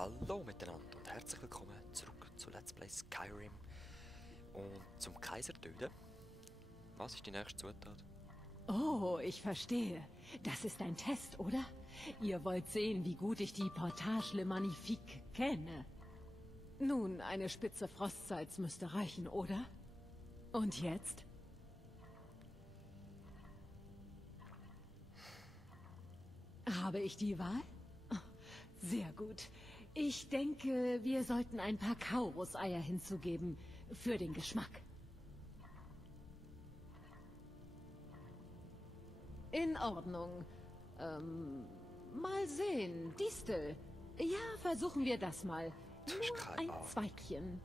Hallo miteinander und herzlich willkommen zurück zu Let's Play Skyrim und zum Kaiser töten. Was ist die nächste Zutat? Oh, ich verstehe. Das ist ein Test, oder? Ihr wollt sehen, wie gut ich die Portage Le Magnifique kenne. Nun, eine Spitze Frostsalz müsste reichen, oder? Und jetzt? Habe ich die Wahl? Sehr gut. Ich denke, wir sollten ein paar Kaurus-Eier hinzugeben. Für den Geschmack. In Ordnung. Mal sehen. Distel. Ja, versuchen wir das mal. Nur ein Zweigchen.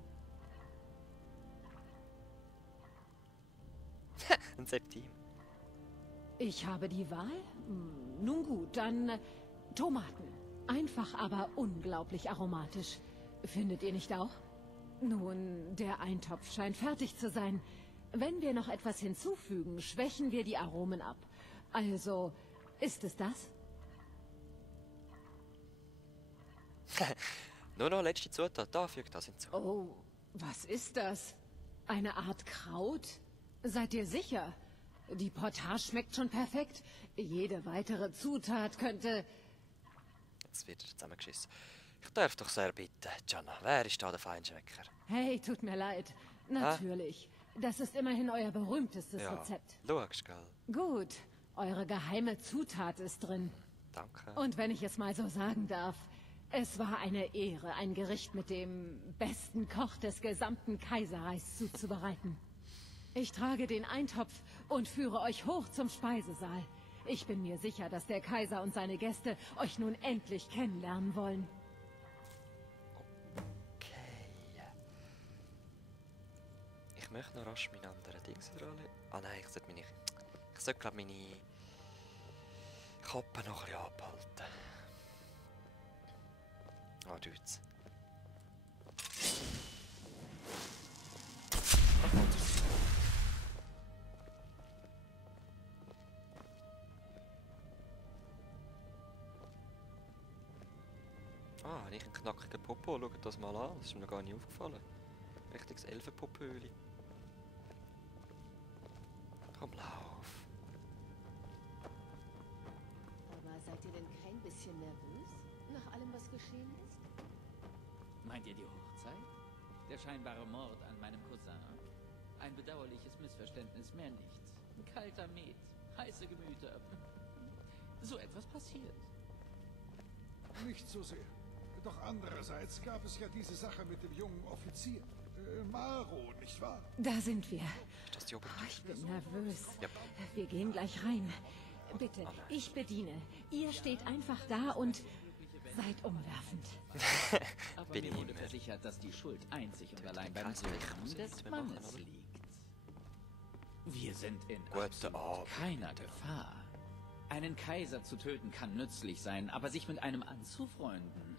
Ein Septim. Ich habe die Wahl? Nun gut, dann Tomaten. Einfach, aber unglaublich aromatisch. Findet ihr nicht auch? Nun, der Eintopf scheint fertig zu sein. Wenn wir noch etwas hinzufügen, schwächen wir die Aromen ab. Also, ist es das? Nur noch letzte Zutat, da fügt das hinzu. Oh, was ist das? Eine Art Kraut? Seid ihr sicher? Die Portage schmeckt schon perfekt. Jede weitere Zutat könnte... Jetzt wird er zusammengeschissen. Ich darf doch sehr bitten, Jana, wer ist da der Feinschmecker? Hey, tut mir leid. Natürlich. Das ist immerhin euer berühmtestes Rezept. Schaust, gell? Gut, eure geheime Zutat ist drin. Danke. Und wenn ich es mal so sagen darf, es war eine Ehre, ein Gericht mit dem besten Koch des gesamten Kaiserreichs zuzubereiten. Ich trage den Eintopf und führe euch hoch zum Speisesaal. Ich bin mir sicher, dass der Kaiser und seine Gäste euch nun endlich kennenlernen wollen. Okay. Ich möchte noch rasch meine anderen Dings überall... Ah nein, ich sollte glaube meine Kappe noch ein bisschen abhalten. Ah, tut's. Ah, habe ich einen knackigen Popo? Schaut das mal an, das ist mir noch gar nicht aufgefallen. Richtiges Elfenpopöli. Komm, lauf. Aber seid ihr denn kein bisschen nervös, nach allem, was geschehen ist? Meint ihr die Hochzeit? Der scheinbare Mord an meinem Cousin? Ein bedauerliches Missverständnis, mehr nichts. Ein kalter Met, heiße Gemüter. So etwas passiert. Nicht so sehr. Doch andererseits gab es ja diese Sache mit dem jungen Offizier. Maro, nicht wahr? Da sind wir. Ist das die Joghurt? Ich bin nervös. Ja. Wir gehen gleich rein. Bitte, ich bediene. Ihr steht einfach da und seid umwerfend. Aber Bin mir ich wurde immer. versichert, dass die Schuld einzig und allein beim Kreis weg, muss Wirken ich des nicht mehr machen, Mannes oder? liegt. Wir sind in Guten absolut Abend. keiner Gefahr. Einen Kaiser zu töten kann nützlich sein, aber sich mit einem anzufreunden,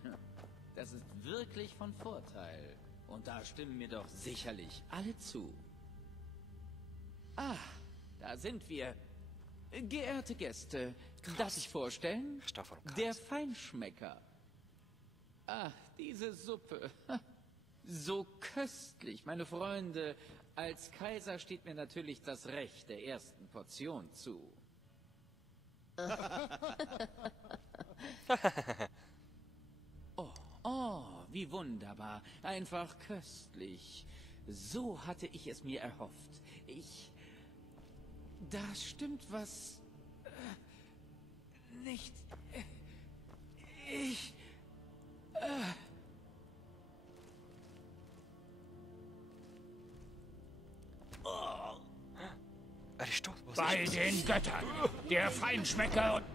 das ist wirklich von Vorteil. Und da stimmen mir doch sicherlich alle zu. Ah, da sind wir. Geehrte Gäste, darf ich vorstellen? Ich stehe vor dem Kreis. Der Feinschmecker. Ah, diese Suppe. So köstlich, meine Freunde. Als Kaiser steht mir natürlich das Recht der ersten Portion zu. Oh, wie wunderbar. Einfach köstlich. So hatte ich es mir erhofft. Da stimmt was... nicht... Er ist tot, was Bei ist den Göttern, der Feinschmecker und...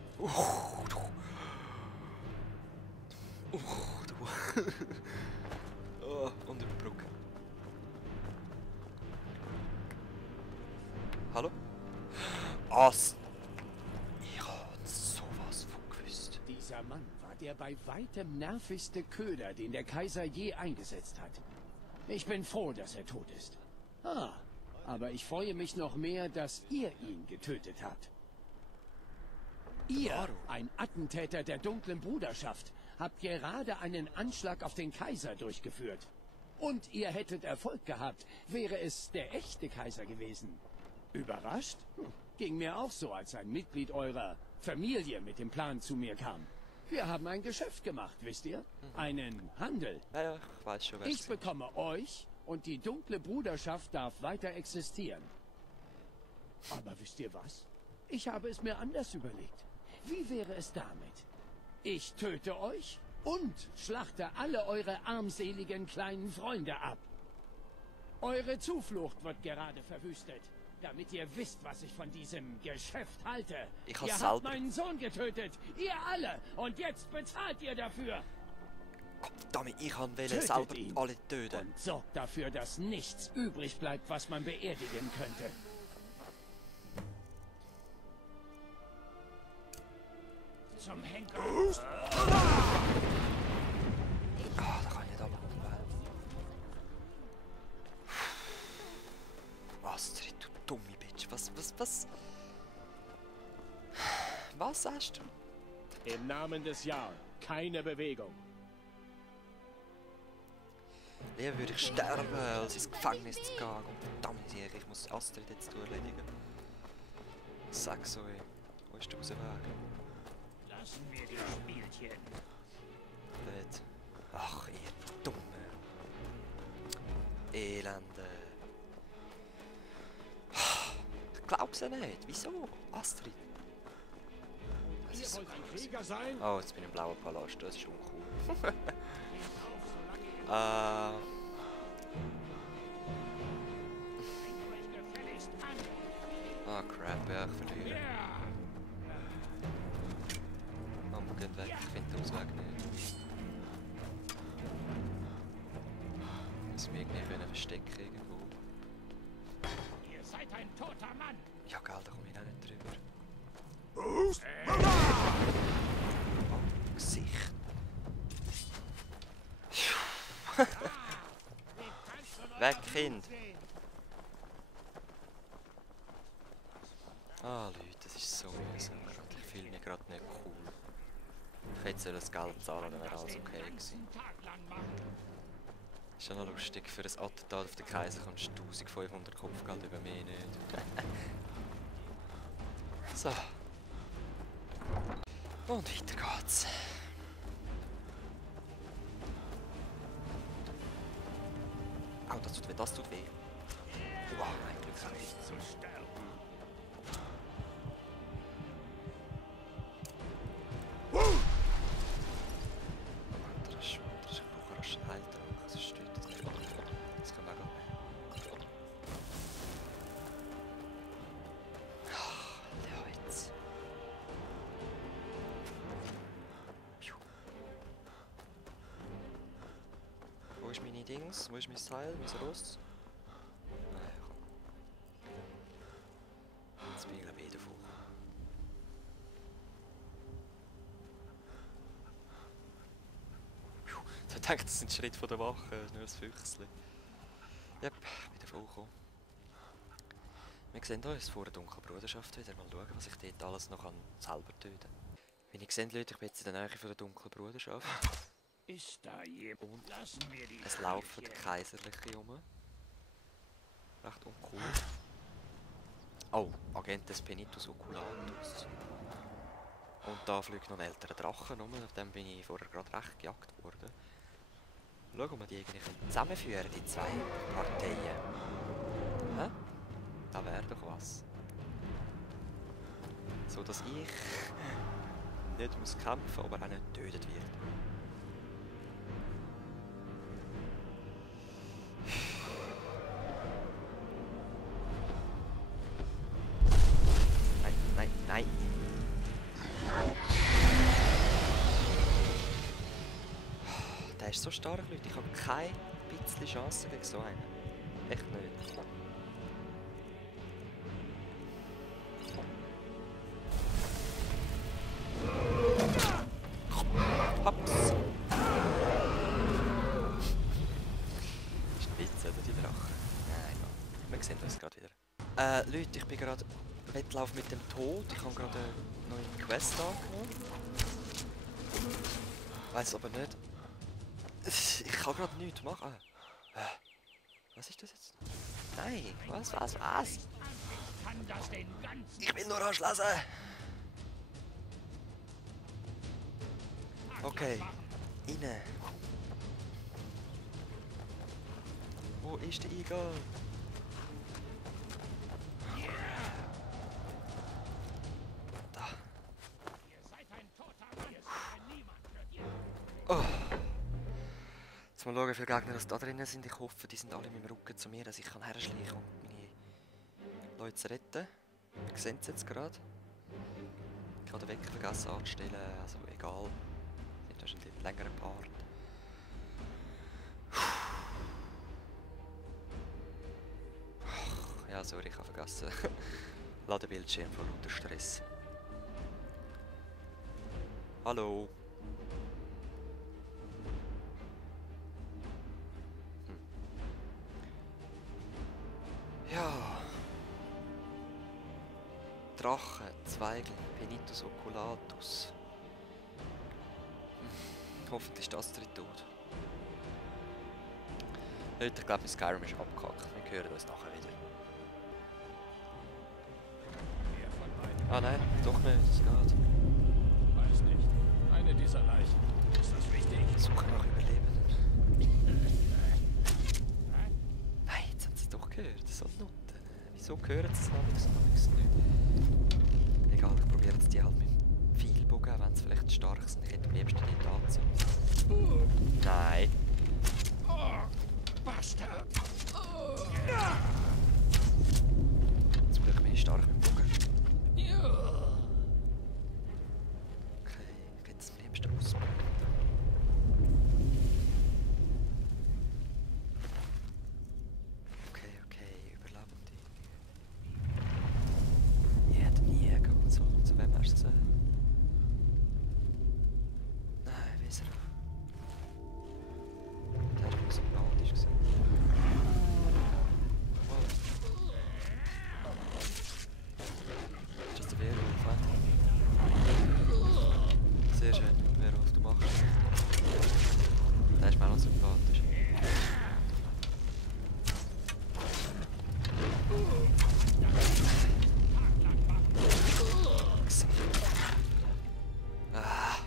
Oh, unter der Brücke. Hallo? Was? Ich hab sowas von gewusst. Dieser Mann war der bei weitem nervigste Köder, den der Kaiser je eingesetzt hat. Ich bin froh, dass er tot ist. Aber ich freue mich noch mehr, dass ihr ihn getötet habt. Ihr, ein Attentäter der dunklen Bruderschaft, habt gerade einen Anschlag auf den Kaiser durchgeführt. Und ihr hättet Erfolg gehabt, wäre es der echte Kaiser gewesen. Überrascht? Ging mir auch so, als ein Mitglied eurer Familie mit dem Plan zu mir kam. Wir haben ein Geschäft gemacht, wisst ihr? Einen Handel. Naja, ich weiß schon, wer es Ich ist. bekomme euch und die dunkle Bruderschaft darf weiter existieren. Aber wisst ihr was? Ich habe es mir anders überlegt. Wie wäre es damit? Ich töte euch und schlachte alle eure armseligen kleinen Freunde ab. Eure Zuflucht wird gerade verwüstet, damit ihr wisst, was ich von diesem Geschäft halte. Ich Ihr hab's habt selber. meinen Sohn getötet, ihr alle, und jetzt bezahlt ihr dafür. Verdammt, ich kann Tötet selber ihn. alle töten. Und sorgt dafür, dass nichts übrig bleibt, was man beerdigen könnte. Zum Henker. Ah, da kann ich nicht abhauen. Astrid, du dumme Bitch. Was? Was sagst du? Im Namen des Jarl, keine Bewegung. Lieber würde ich sterben, als ins Gefängnis zu gehen. Und verdammt, ich muss Astrid jetzt erledigen. Sag's euch, wo ist der Ausweg? Lassen wir die Spielchen. Nicht. Ach, ihr Dumme. Elende. Ich glaub's ja nicht. Wieso? Astrid. Das Ihr ist so wollt ein krass. Krieger sein? Oh, jetzt bin ich im blauen Palast. Das ist uncool. Ah, crap, ja, ich verliere. Oh, wir gehen weg. Ich finde den Ausweg nicht. Muss mich irgendwie verstecken irgendwo. Ihr seid ein toter Mann. Ja, gell, da komme ich auch nicht drüber. Oh, Gesicht. Weg, Kind! Ah, Leute, das ist so mühsam. Ich fühle mich gerade nicht cool. Ich hätte das Geld zahlen, dann wäre alles okay gewesen. Ist ja noch lustig, für ein Attentat auf den Kaiser kommst du 1500 Kopfgeld über mich nicht. So. Und weiter geht's. Au, das tut weh. Wow, mein Glück auch nicht. Ich brauche rasch einen Heiltrank, sonst steht das nicht. Das kann man gar nicht. Ja, jetzt. Piu. Wo ist meine Dings? Wo ist mein Seil? Mein Ross? Nein, komm. Jetzt bin ich glaube ich davon. Ich denke, das sind Schritte von der Wache, das ist nur ein Füchschen. Yep, wieder vorgekommen. Wir sehen uns vor der dunklen Bruderschaft wieder. Mal schauen, was ich dort alles noch selber töten kann. Wie ihr seht, Leute, ich bin jetzt in der Nähe von der dunklen Bruderschaft. Ist da jemand? Und Lassen wir die es laufen Spielchen. Kaiserliche rum. Recht uncool. Oh, Agentes Penitus Oculatus. Und da fliegt noch ein älterer Drachen rum, auf dem bin ich vorher gerade recht gejagt worden. Schauen, ob wir die irgendwie zusammenführen, die zwei Parteien. Hä? Da wäre doch was. So dass ich nicht muss kämpfen, aber auch nicht getötet wird. Nein, nein, nein. Der ist so stark, Leute. Ich habe keine bisschen Chance gegen so einen. Echt nicht. Hops! Ist ein Witz, oder die Drache? Nein, Mann. Wir sehen uns gerade wieder. Leute, ich bin gerade Wettlauf mit dem Tod. Ich habe gerade eine neue Quest angenommen. Weiß aber nicht. Ich kann gerade nichts machen. Was ist das jetzt? Nein, was? Ich will nur anschließen. Okay, rein. Wo ist der Eingang? Da. Oh. Jetzt mal schauen, wie viele Gegner das da drinnen sind. Ich hoffe, die sind alle mit dem Rücken zu mir, dass ich herschleichen kann und meine Leute retten. Wir sehen es jetzt gerade. Ich habe den Wecker vergessen anzustellen, also egal. Das ist ein längerer Part. Ja, sorry, ich habe vergessen. Ladebildschirm vor lauter Stress. Hallo. Ja. Drache, Zweigel, Penitus oculatus. Hoffentlich ist das der Tod. Leute, ich glaube, mein Skyrim ist abgehackt. Wir hören uns nachher wieder. Ah nein, doch nicht, es geht. Weiß nicht. Eine dieser Leichen. Ist das wichtig? Suche nach Überlebenden. Nein, jetzt haben sie es doch gehört. So Nutten. Wieso hören sie es noch nicht? Egal, ich probiere jetzt die halt mit dem Pfeilbogen, wenn sie vielleicht stark sind. Ich hätte am liebsten nicht anzünden. Nein. Bastard! Zum Glück bin ich stark mit dem Bogen. Okay, ich gehe jetzt am liebsten ausbilden. Okay, Überlebende. Jäger und so. Zu wem hast du gesehen? Nein, wie ist er? Der hat mir sympathisch gesehen. Ist das der Werwolf, Sehr schön, Werwolf, du machst es. Der ist mir auch noch sympathisch. Ah.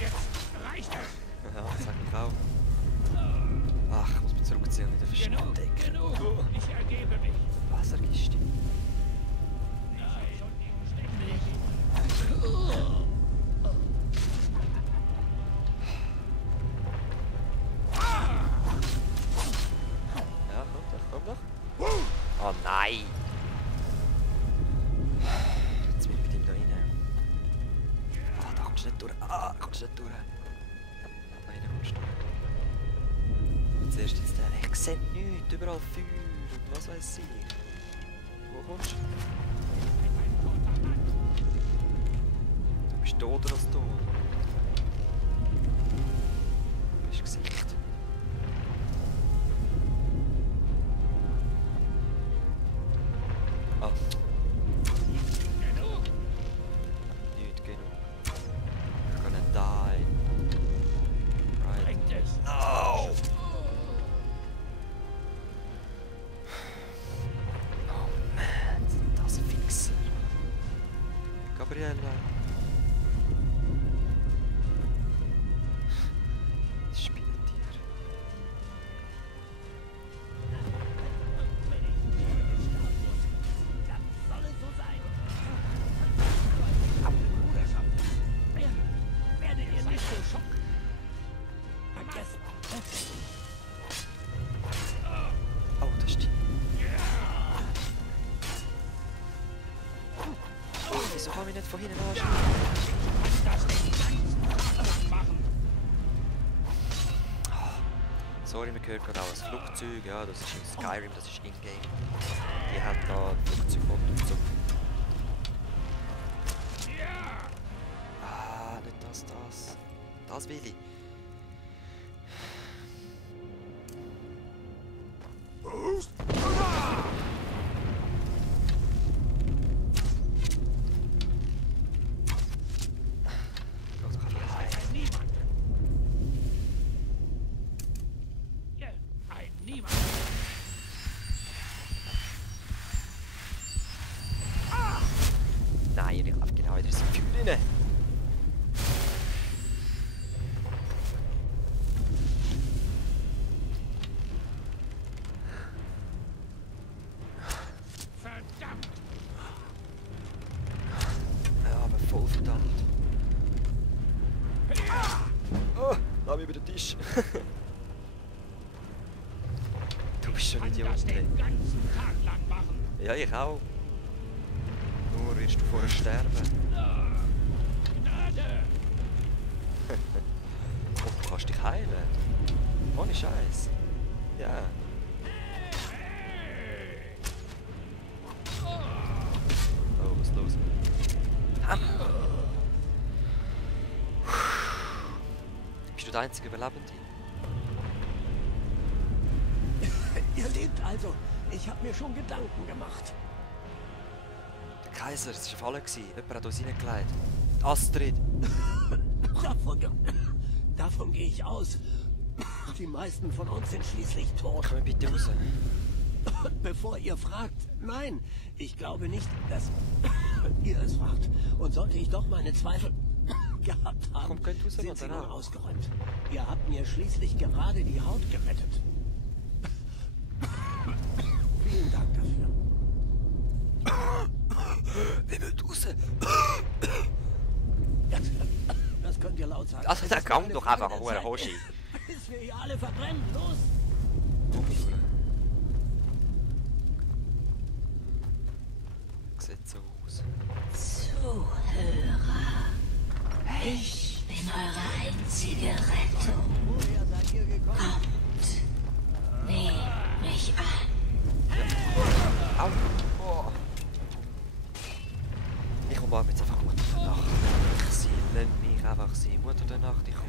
Ja, das sag ich auch. Ach, ich muss mich zurückziehen und wieder verstecken. Genug! Ich ergebe mich! Was ergibst du? Ja, komm doch. Oh nein! Jetzt bin ich mit ihm da rein. Ah, da kommst du nicht durch. Da kommst du durch. Und zuerst jetzt der. Ich sehe nichts, überall Feuer und was weiß ich. Wo kommst du? Du bist toter als tot. Du bist Gesicht. Ah. Nicht genug. You're gonna die. Right. No! Oh man, das Fixer. Gabriella. Das Spieltier. Oh, das stimmt. Oh, wieso kann ich nicht von hinten anschauen? Sorry, wir hören gerade auch ein Flugzeug. Ja, das ist in Skyrim, das ist in-game. Die haben da Flugzeugmod und so. Ah, nicht das. Das will ich. rein! Verdammt! Ja, aber voll verdammt. Oh, lass mich über den Tisch. Du bist schon ein Idiot. Das den ganzen Tag lang machen. Ja, ich auch. Nur wirst du vorher sterben. Gnade! Und du kannst dich heilen. Ohne Scheiß. Ja. Oh, was ist los? Bist du der einzige Überlebende? Ihr lebt also. Ich habe mir schon Gedanken gemacht. Der Kaiser, es war auf alle. Jemand hat uns reingelegt. Astrid! Davon gehe ich aus. Die meisten von uns sind schließlich tot. Komm bitte raus. Bevor ihr fragt, nein, ich glaube nicht, dass ihr es wart. Und sollte ich doch meine Zweifel gehabt haben, Komm, könnt raus, sind sie Mann, nun ausgeräumt. Ihr habt mir schließlich gerade die Haut gerettet. Vielen Dank dafür. Wer will raus? Das könnt ihr laut sagen. Also, Es da ist komm eine doch Frage einfach der mal Zeit, Hoshi. Bis wir hier alle verbrennen. Los! Sieht so aus. Zuhörer, ich bin eure einzige Rettung. Woher seid ihr gekommen? Kommt, nehmt mich an. Au! Oh. Ich umarme jetzt einfach Mutter der Nacht. Sie nennt mich einfach sie. Mutter der Nacht, ich komme.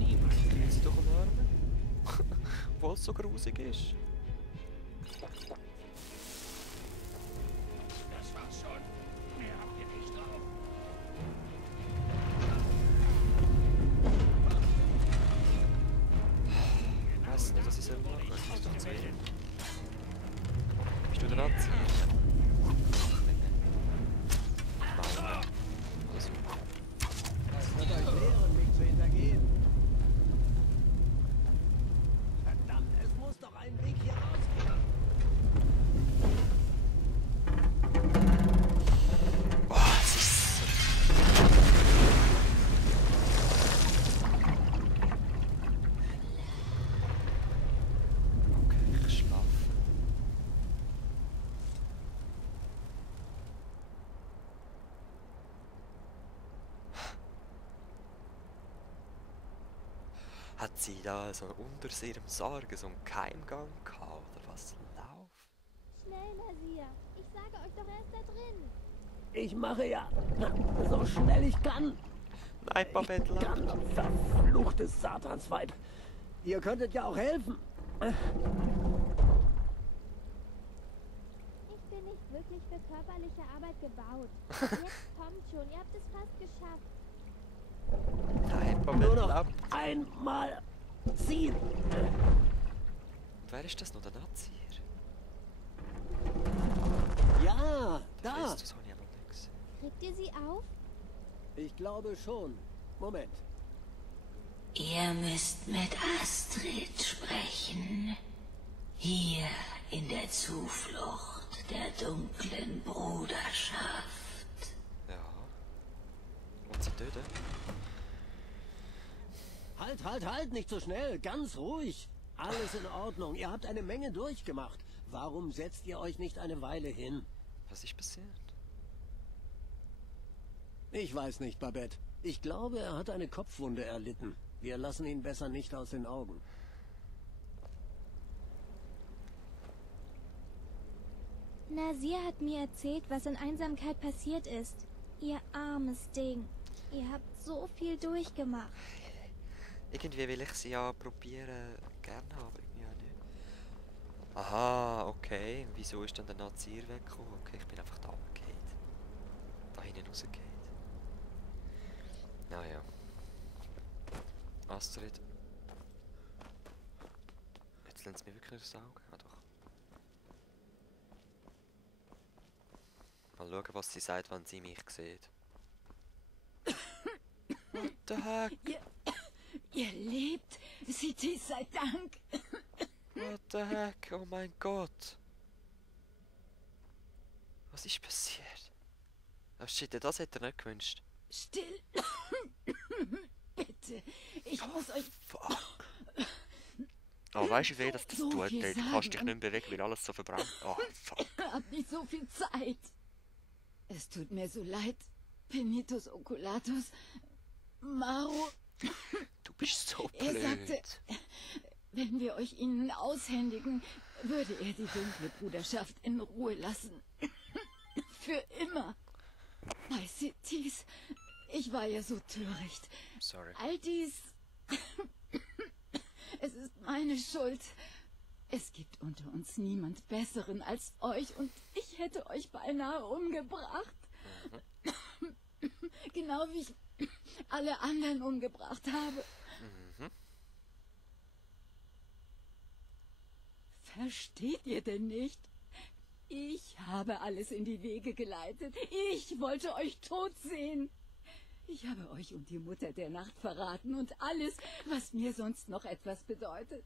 Ich will sie doch umarmen. Obwohl es so grusig ist. Das war's schon. Mehr habt ihr nicht drauf. Ich weiß nicht, was ich soll machen. Ich muss doch sehen. Bist du der Nazi? Nein. Also, Das wird euch lehren, mich zu hintergehen. Verdammt, es muss doch einen Weg hier rausgehen. oh, es ist so... Okay, ich schlafe. Hat sie da so unter ihrem Sarg so einen Keimgang gehabt, oder was läuft? Schnell, Nasir. Ich sage euch doch, er ist da drin. Ich mache ja so schnell ich kann. Nein, Babette, Ganz verfluchtes Satansweib. Ihr könntet ja auch helfen. Ich bin nicht wirklich für körperliche Arbeit gebaut. Jetzt kommt schon, ihr habt es fast geschafft. Nein, Nur Babette, noch lauf. einmal ziehen. Und wer ist das noch, der Nazi hier? Ja, Der da. Christus habe ich ja noch nicht gesehen. Kriegt ihr sie auf? Ich glaube schon. Moment. Ihr müsst mit Astrid sprechen. Hier in der Zuflucht der dunklen Bruderschaft. Ja. Und sie töten? Halt, nicht so schnell. Ganz ruhig. Alles in Ordnung. Ihr habt eine Menge durchgemacht. Warum setzt ihr euch nicht eine Weile hin? Was ist passiert? Ich weiß nicht, Babette. Ich glaube, er hat eine Kopfwunde erlitten. Wir lassen ihn besser nicht aus den Augen. Nasir hat mir erzählt, was in Einsamkeit passiert ist. Ihr armes Ding. Ihr habt so viel durchgemacht. Irgendwie will ich sie ja probieren, gerne haben, aber irgendwie auch nicht. Aha, okay. Wieso ist dann der Nazi weggekommen? Okay, ich bin einfach da runtergefallen. Da hinten rausgefallen. Naja. Astrid. Jetzt lässt es mir wirklich nicht aufs Auge. Ah, doch. Mal schauen, was sie sagt, wenn sie mich sieht. What the heck? Ihr lebt, City sei Dank. What the heck? Oh mein Gott. Was ist passiert? Oh shit, das hätte er nicht gewünscht. Still. Bitte, ich muss euch... Fuck. Oh, weißt du, wie weh das So tut? viel Ey? Du sagen kannst dich und- nicht mehr bewegen, weil alles so verbrannt. Oh, fuck. Hab nicht so viel Zeit. Es tut mir so leid, Penitus Oculatus, Maro. Du bist so Er blöd. sagte, wenn wir euch ihnen aushändigen, würde er die dunkle Bruderschaft in Ruhe lassen. Für immer. Bei Cities, ich war ja so töricht. Sorry. All dies... Es ist meine Schuld. Es gibt unter uns niemand Besseren als euch und ich hätte euch beinahe umgebracht. Genau wie ich alle anderen umgebracht habe. Versteht ihr denn nicht? Ich habe alles in die Wege geleitet. Ich wollte euch tot sehen. Ich habe euch und die Mutter der Nacht verraten und alles, was mir sonst noch etwas bedeutet.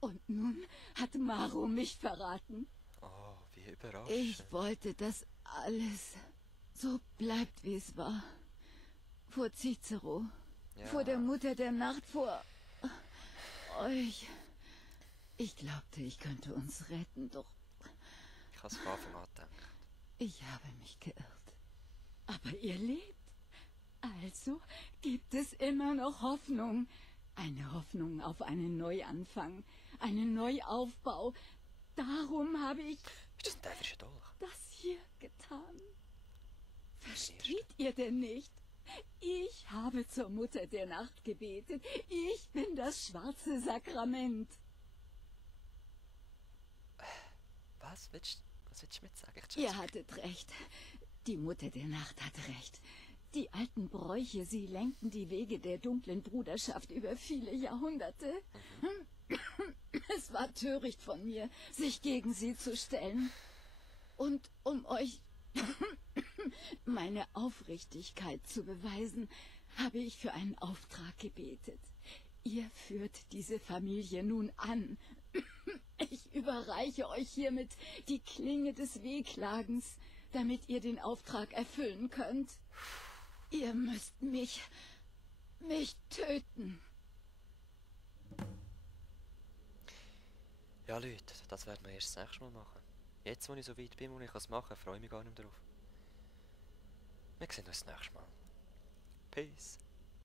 Und nun hat Maro mich verraten. Oh, wie überraschend. Ich wollte, dass alles so bleibt, wie es war. Vor Cicero, Ja. vor der Mutter der Nacht, vor euch. Ich glaubte, ich könnte uns retten, doch Ich habe es von Anfang an gedacht. ich habe mich geirrt. Aber ihr lebt. Also gibt es immer noch Hoffnung. Eine Hoffnung auf einen Neuanfang, einen Neuaufbau. Darum habe ich Ist das ein teuflischer Dolch? das hier getan. Versteht ihr denn nicht? Ich habe zur Mutter der Nacht gebetet. Ich bin das schwarze Sakrament. Was willst du mit sagen? Ich check's Ihr nicht. hattet recht. Die Mutter der Nacht hatte recht. Die alten Bräuche, sie lenkten die Wege der dunklen Bruderschaft über viele Jahrhunderte. Es war töricht von mir, sich gegen sie zu stellen. Und um euch meine Aufrichtigkeit zu beweisen, habe ich für einen Auftrag gebetet. Ihr führt diese Familie nun an. Ich überreiche euch hiermit die Klinge des Wehklagens, damit ihr den Auftrag erfüllen könnt. Ihr müsst mich töten. Ja, Leute, das werden wir erst das nächste Mal machen. Jetzt, wo ich so weit bin, wo ich es machen kann, freue ich mich gar nicht mehr drauf. Wir sehen uns das nächste Mal. Peace.